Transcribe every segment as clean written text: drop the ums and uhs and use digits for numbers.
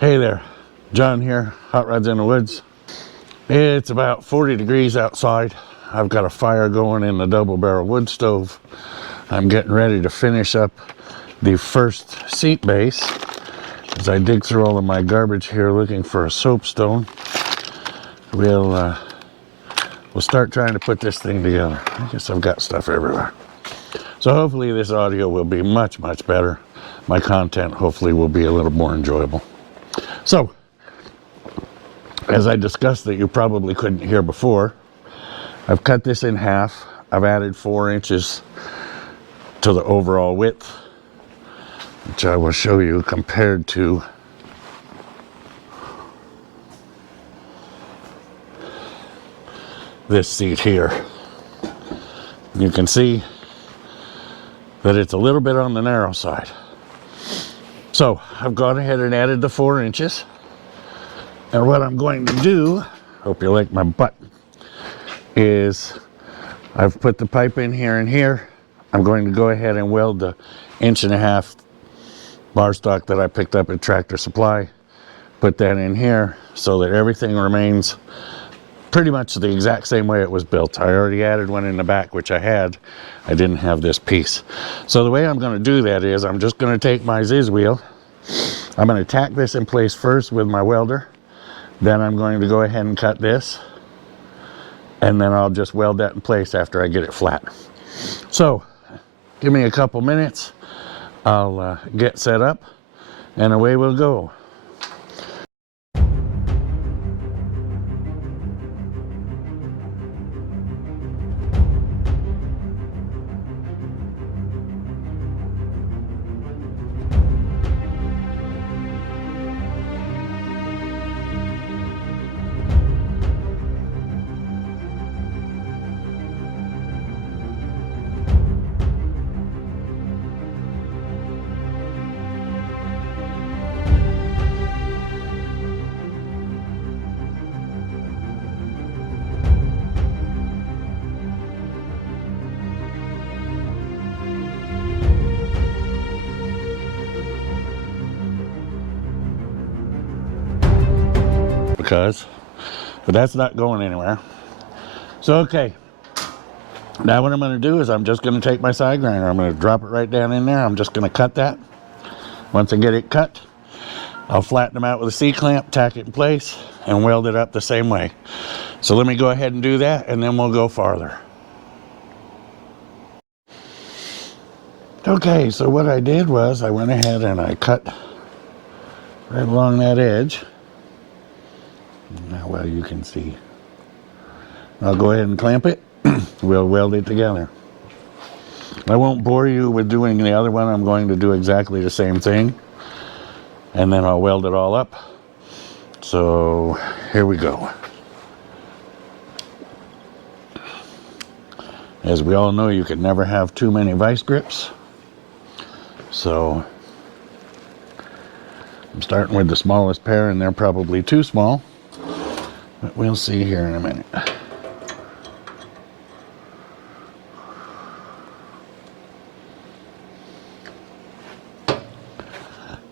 Hey there, John here, Hot Rods in the Woods. It's about 40 degrees outside. I've got a fire going in the double barrel wood stove. I'm getting ready to finish up the first seat base as I dig through all of my garbage here looking for a soapstone. We'll start trying to put this thing together. I guess I've got stuff everywhere. So hopefully this audio will be much better. My content hopefully will be a little more enjoyable. So, as I discussed that you probably couldn't hear before, I've cut this in half. I've added 4 inches to the overall width, which I will show you compared to this seat here. You can see that it's a little bit on the narrow side. So I've gone ahead and added the 4 inches. And what I'm going to do, hope you like my butt, is I've put the pipe in here and here. I'm going to go ahead and weld the 1.5 inch bar stock that I picked up at Tractor Supply. Put that in here so that everything remains pretty much the exact same way it was built. I already added one in the back, which I had. I didn't have this piece. So the way I'm going to do that is I'm just going to take my Ziz wheel. I'm going to tack this in place first with my welder. Then I'm going to go ahead and cut this. And then I'll just weld that in place after I get it flat. So give me a couple minutes. I'll get set up and away we'll go. But that's not going anywhere. So okay, now what I'm going to do is I'm just going to take my side grinder. I'm going to drop it right down in there. I'm just going to cut that. Once I get it cut, I'll flatten them out with a C-clamp, tack it in place, and weld it up the same way. So let me go ahead and do that, and then we'll go farther. Okay, so what I did was I went ahead and I cut right along that edge. Now, well, you can see. I'll go ahead and clamp it. We'll weld it together. I won't bore you with doing the other one. I'm going to do exactly the same thing. And then I'll weld it all up. So, here we go. As we all know, you can never have too many vice grips. So, I'm starting with the smallest pair, and they're probably too small. But we'll see here in a minute.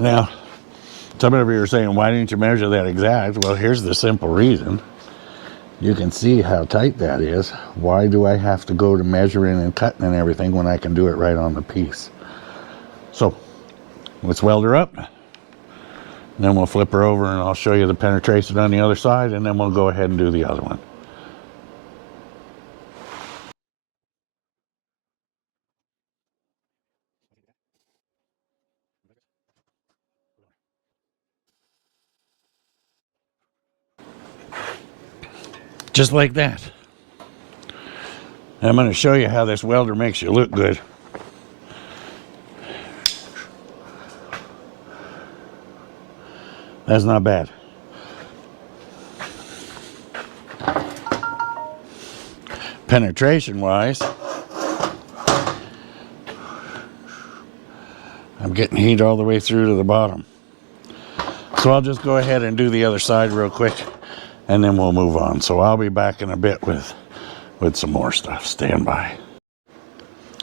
Now, some of you are saying, why didn't you measure that exact? Well, here's the simple reason. You can see how tight that is. Why do I have to go to measuring and cutting and everything when I can do it right on the piece? So, let's weld her up. Then we'll flip her over and I'll show you the penetration on the other side, and then we'll go ahead and do the other one. Just like that. And I'm going to show you how this welder makes you look good. That's not bad. Penetration wise, I'm getting heat all the way through to the bottom. So I'll just go ahead and do the other side real quick, and then we'll move on. So I'll be back in a bit with some more stuff. Stand by.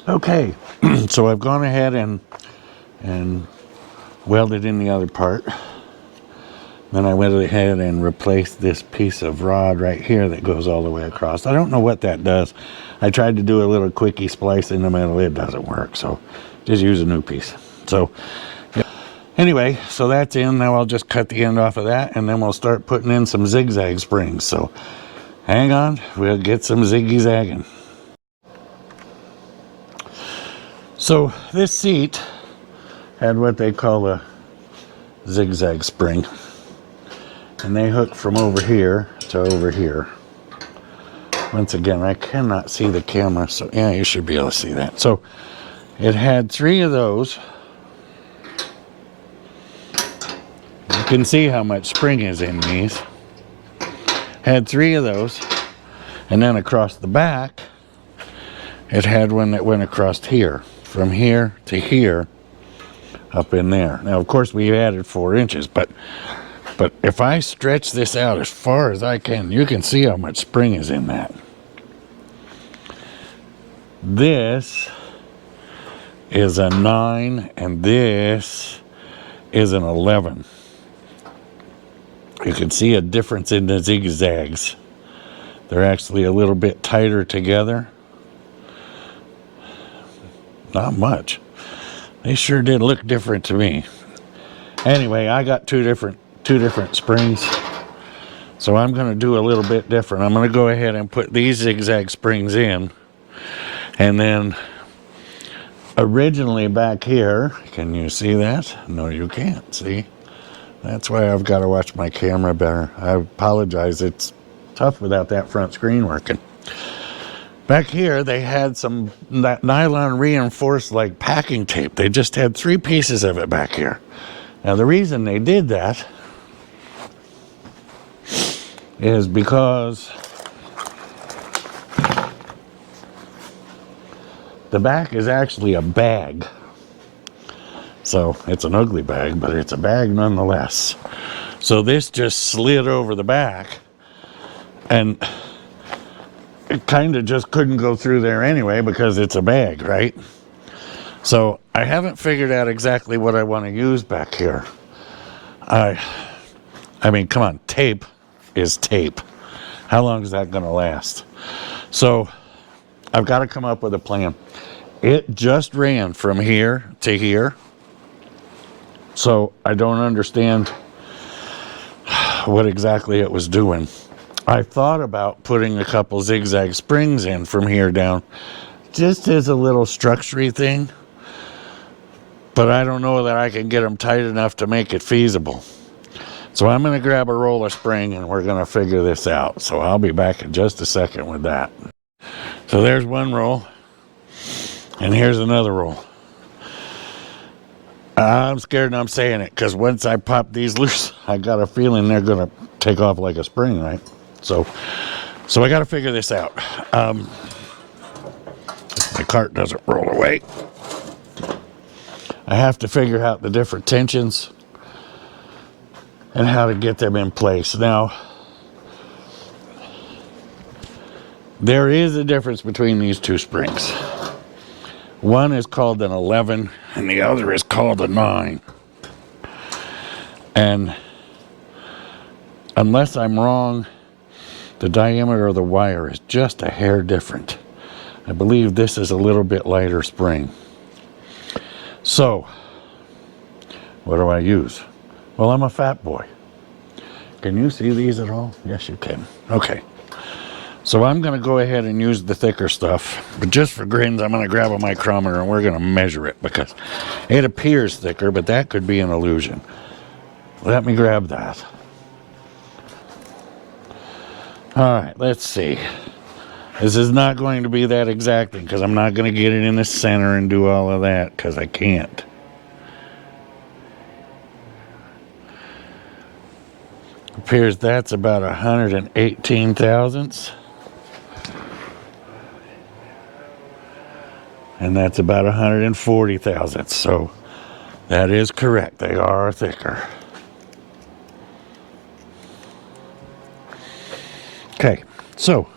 Okay, so I've gone ahead and welded in the other part. Then I went ahead and replaced this piece of rod right here that goes all the way across. I don't know what that does. I tried to do a little quickie splice in the middle. It doesn't work, so just use a new piece. So yeah. Anyway, so that's in. Now I'll just cut the end off of that, and then we'll start putting in some zigzag springs. So hang on, we'll get some ziggy-zagging. So this seat had what they call a zigzag spring, and they hook from over here to over here. Once again, I cannot see the camera, so yeah, you should be able to see that. So it had 3 of those. You can see how much spring is in these. Had 3 of those, and then across the back it had one that went across here, from here to here, up in there. Now of course we added 4 inches, but if I stretch this out as far as I can, you can see how much spring is in that. This is a 9 and this is an 11. You can see a difference in the zigzags. They're actually a little bit tighter together. Not much. They sure did look different to me. Anyway, I got two different springs, so I'm going to do a little bit different. I'm going to go ahead and put these zigzag springs in, and then originally back here, can you see that? No, you can't. See, that's why I've got to watch my camera better. I apologize, it's tough without that front screen working. Back here they had that nylon reinforced like packing tape. They just had 3 pieces of it back here. Now the reason they did that is because the back is actually a bag. So it's an ugly bag, but it's a bag nonetheless. So this just slid over the back, and it kind of just couldn't go through there anyway because it's a bag, right? So I haven't figured out exactly what I want to use back here. I mean, come on, tape is tape. How long is that going to last? So I've got to come up with a plan. It just ran from here to here, so I don't understand what exactly it was doing. I thought about putting a couple zigzag springs in from here down, just as a little structure-y thing, but I don't know that I can get them tight enough to make it feasible. So I'm going to grab a roller spring and we're going to figure this out. So I'll be back in just a second with that. So there's one roll, and here's another roll. I'm scared and I'm saying it because once I pop these loose, I got a feeling they're going to take off like a spring, right? So I got to figure this out. If my cart doesn't roll away, I have to figure out the different tensions and how to get them in place. Now, there is a difference between these 2 springs. One is called an 11 and the other is called a 9. And unless I'm wrong, the diameter of the wire is just a hair different. I believe this is a little bit lighter spring. So, what do I use? Well, I'm a fat boy. Can you see these at all? Yes, you can. Okay. So I'm going to go ahead and use the thicker stuff. But just for grins, I'm going to grab a micrometer and we're going to measure it because it appears thicker, but that could be an illusion. Let me grab that. All right, let's see. This is not going to be that exacting because I'm not going to get it in the center and do all of that because I can't. Appears that's about 118 thousandths. And that's about 140 thousandths. So that is correct. They are thicker. Okay, so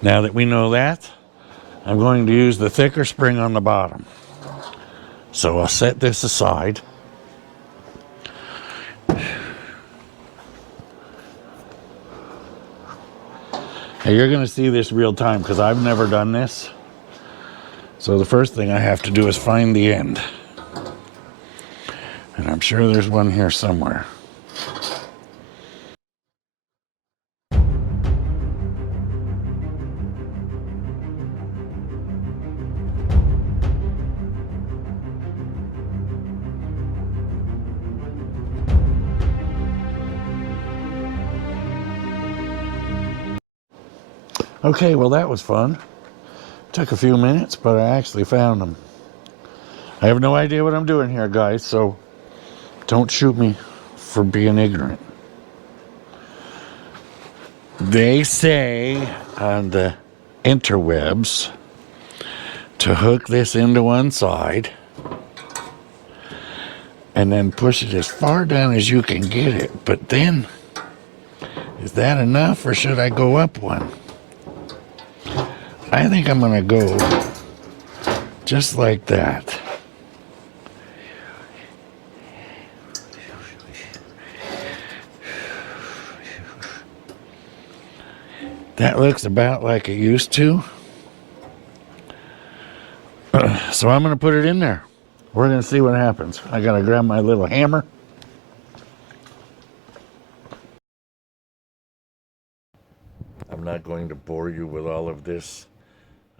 now that we know that, I'm going to use the thicker spring on the bottom. So I'll set this aside. Now you're going to see this real time because I've never done this. So the first thing I have to do is find the end. And I'm sure there's one here somewhere. Okay, well that was fun. Took a few minutes, but I actually found them. I have no idea what I'm doing here, guys, so don't shoot me for being ignorant. They say on the interwebs to hook this into one side and then push it as far down as you can get it. But then, is that enough or should I go up one? I think I'm gonna go just like that. That looks about like it used to. So I'm gonna put it in there. We're gonna see what happens. I gotta grab my little hammer. I'm not going to bore you with all of this.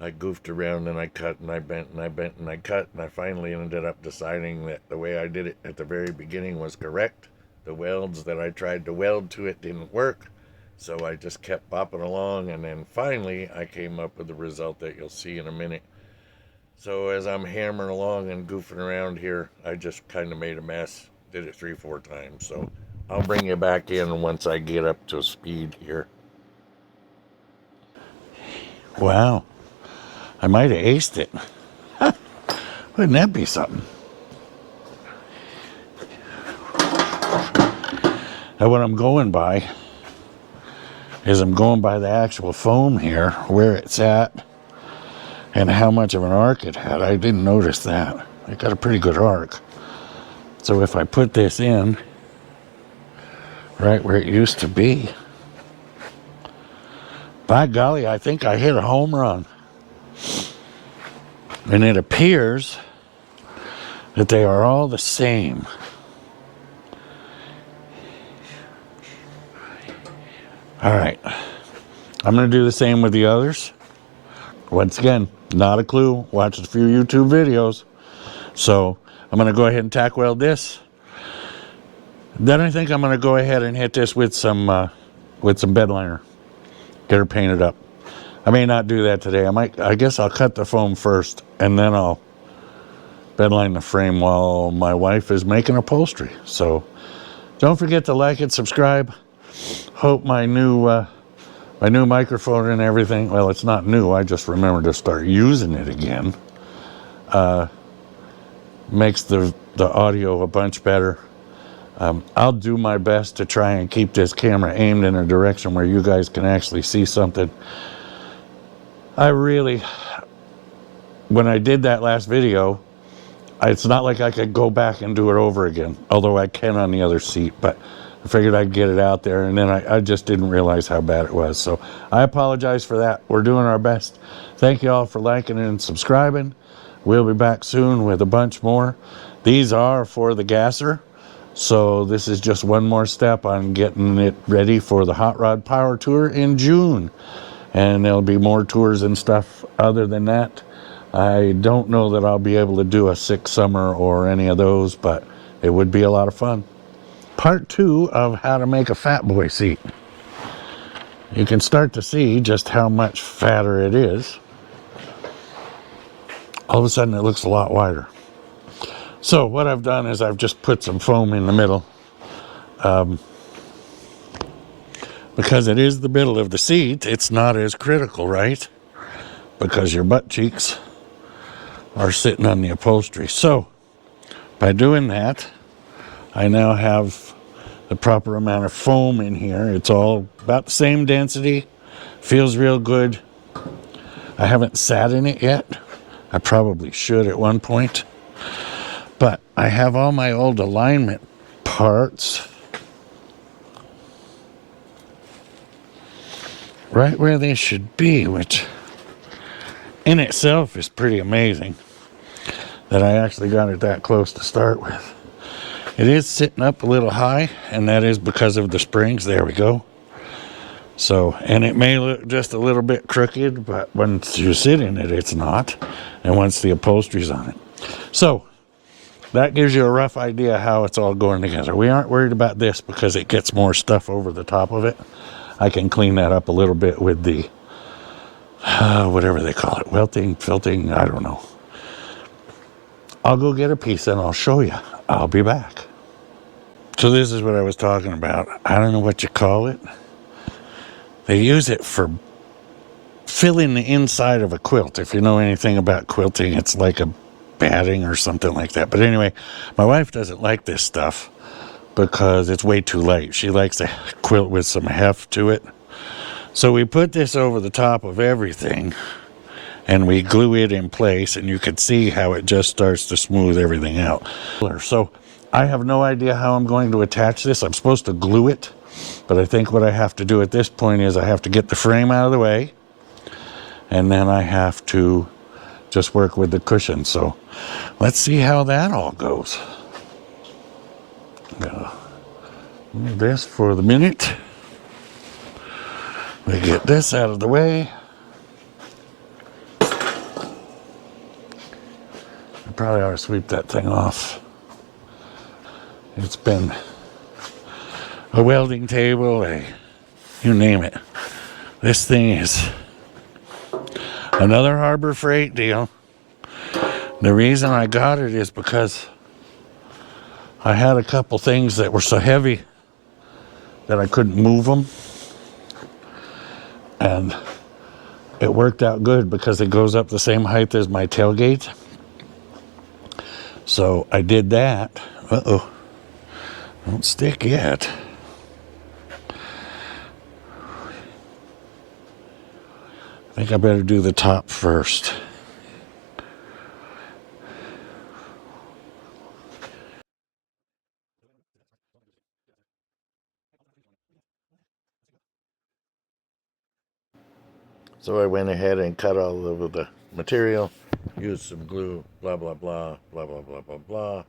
I goofed around and I cut and I bent and I bent and I cut, and I finally ended up deciding that the way I did it at the very beginning was correct. The welds that I tried to weld to it didn't work, so I just kept bopping along, and then finally I came up with the result that you'll see in a minute. So as I'm hammering along and goofing around here, I just kind of made a mess. Did it 3-4 times, so I'll bring you back in once I get up to speed here. Wow. I might have aced it. Wouldn't that be something? Now what I'm going by is I'm going by the actual foam here, where it's at, and how much of an arc it had. I didn't notice that. It got a pretty good arc. So if I put this in right where it used to be, by golly, I think I hit a home run. And it appears that they are all the same. All right. I'm going to do the same with the others. Once again, not a clue. Watched a few YouTube videos. So I'm going to go ahead and tack weld this. Then I think I'm going to go ahead and hit this with some bed liner. Get her painted up. I may not do that today. I guess I'll cut the foam first, and then I'll bedline the frame while my wife is making upholstery. So don't forget to like and subscribe. Hope my new microphone and everything, well, it's not new. I just remembered to start using it again. Makes the audio a bunch better. I'll do my best to try and keep this camera aimed in a direction where you guys can actually see something. When I did that last video, it's not like I could go back and do it over again, although I can on the other seat, but I figured I'd get it out there, and then I just didn't realize how bad it was. So I apologize for that. We're doing our best. Thank you all for liking and subscribing. We'll be back soon with a bunch more. These are for the gasser, so this is just one more step on getting it ready for the Hot Rod Power Tour in June. And there'll be more tours and stuff other than that. I don't know that I'll be able to do a Six Summer or any of those, but it would be a lot of fun. Part 2 of how to make a fat boy seat. You can start to see just how much fatter it is. All of a sudden it looks a lot wider. So what I've done is I've just put some foam in the middle. Because it is the middle of the seat, it's not as critical, right? Because your butt cheeks are sitting on the upholstery. So, by doing that, I now have the proper amount of foam in here. It's all about the same density. Feels real good. I haven't sat in it yet. I probably should at one point. But I have all my old alignment parts. right where they should be, which in itself is pretty amazing that I actually got it that close to start with. It is sitting up a little high, and that is because of the springs. There we go. So, and it may look just a little bit crooked, but once you sit in it, it's not. And once the upholstery's on it. So, that gives you a rough idea how it's all going together. We aren't worried about this because it gets more stuff over the top of it. I can clean that up a little bit with the, whatever they call it, welting, felting, I don't know. I'll go get a piece and I'll show you. I'll be back. So this is what I was talking about. I don't know what you call it. They use it for filling the inside of a quilt. If you know anything about quilting, it's like a batting or something like that. But anyway, my wife doesn't like this stuff because it's way too light. She likes a quilt with some heft to it. So we put this over the top of everything and we glue it in place, and you can see how it just starts to smooth everything out. So I have no idea how I'm going to attach this. I'm supposed to glue it, but I think what I have to do at this point is I have to get the frame out of the way, and then I have to just work with the cushion. So let's see how that all goes. I'm gonna move this for the minute. We get this out of the way. I probably ought to sweep that thing off. It's been a welding table, you name it. This thing is another Harbor Freight deal. The reason I got it is because I had a couple things that were so heavy that I couldn't move them. And it worked out good because it goes up the same height as my tailgate. So I did that. Uh-oh. Don't stick yet. I think I better do the top first. So I went ahead and cut all of the material, used some glue, blah, blah, blah, blah, blah, blah, blah, blah.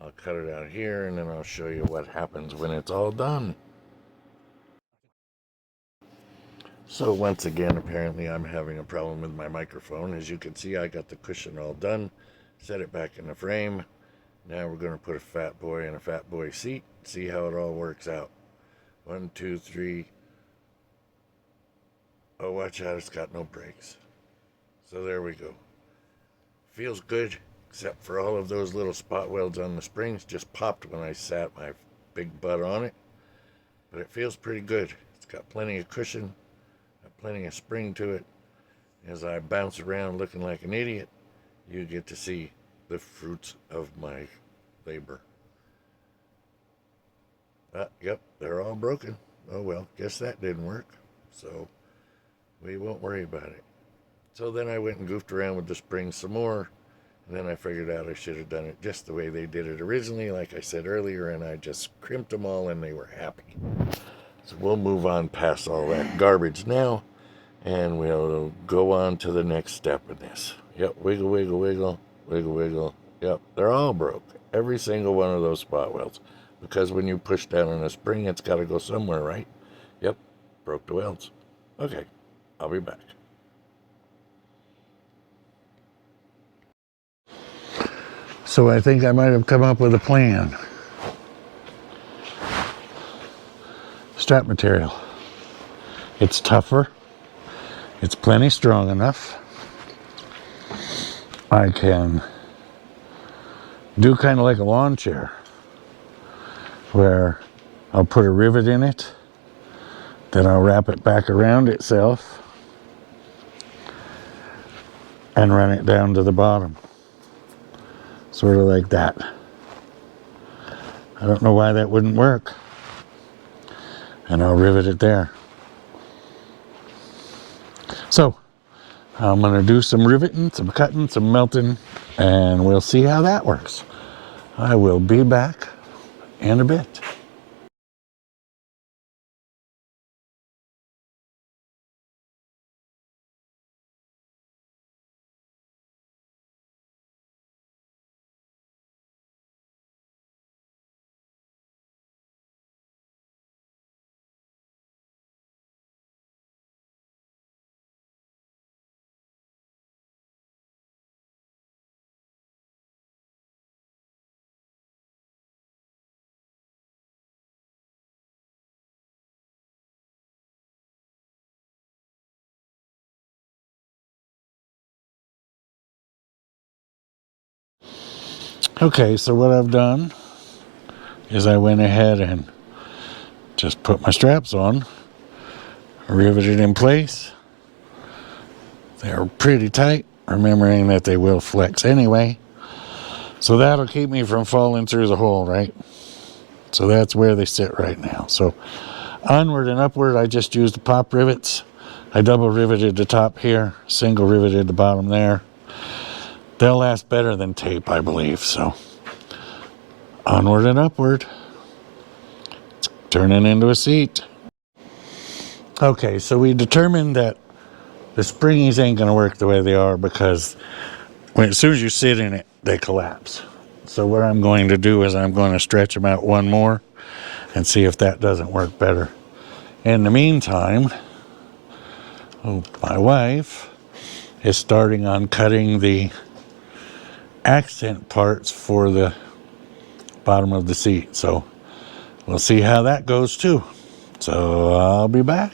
I'll cut it out here, and then I'll show you what happens when it's all done. So once again, apparently I'm having a problem with my microphone. As you can see, I got the cushion all done, set it back in the frame. Now we're going to put a fat boy in a fat boy seat, see how it all works out. 1, 2, 3. Oh, watch out, it's got no brakes. So there we go. Feels good, except for all of those little spot welds on the springs just popped when I sat my big butt on it. But it feels pretty good. It's got plenty of cushion, got plenty of spring to it. As I bounce around looking like an idiot, you get to see the fruits of my labor. Yep, they're all broken. Oh well, guess that didn't work. So we won't worry about it. So then I went and goofed around with the springs some more, and then I figured out I should have done it just the way they did it originally, like I said earlier, and I just crimped them all and they were happy. So we'll move on past all that garbage now, and we'll go on to the next step in this. Yep, wiggle, wiggle, wiggle, wiggle, wiggle. Yep, they're all broke. Every single one of those spot welds. Because when you push down on a spring, it's got to go somewhere, right? Yep, broke the welds. Okay, I'll be back. So I think I might have come up with a plan. Strap material. It's tougher. It's plenty strong enough. I can do kind of like a lawn chair, where I'll put a rivet in it, then I'll wrap it back around itself and run it down to the bottom. Sort of like that. I don't know why that wouldn't work. And I'll rivet it there. So, I'm going to do some riveting, some cutting, some melting, and we'll see how that works. I will be back in a bit. Okay, so what I've done is I went ahead and just put my straps on, riveted in place. They're pretty tight, remembering that they will flex anyway. So that'll keep me from falling through the hole, right? So that's where they sit right now. So onward and upward, I just used the pop rivets. I double riveted the top here, single riveted the bottom there. They'll last better than tape, I believe. So onward and upward. It's turning into a seat. Okay, so we determined that the springies ain't going to work the way they are because as soon as you sit in it, they collapse. So what I'm going to do is I'm going to stretch them out one more and see if that doesn't work better. In the meantime, my wife is starting on cutting the accent parts for the bottom of the seat. So we'll see how that goes too. So I'll be back.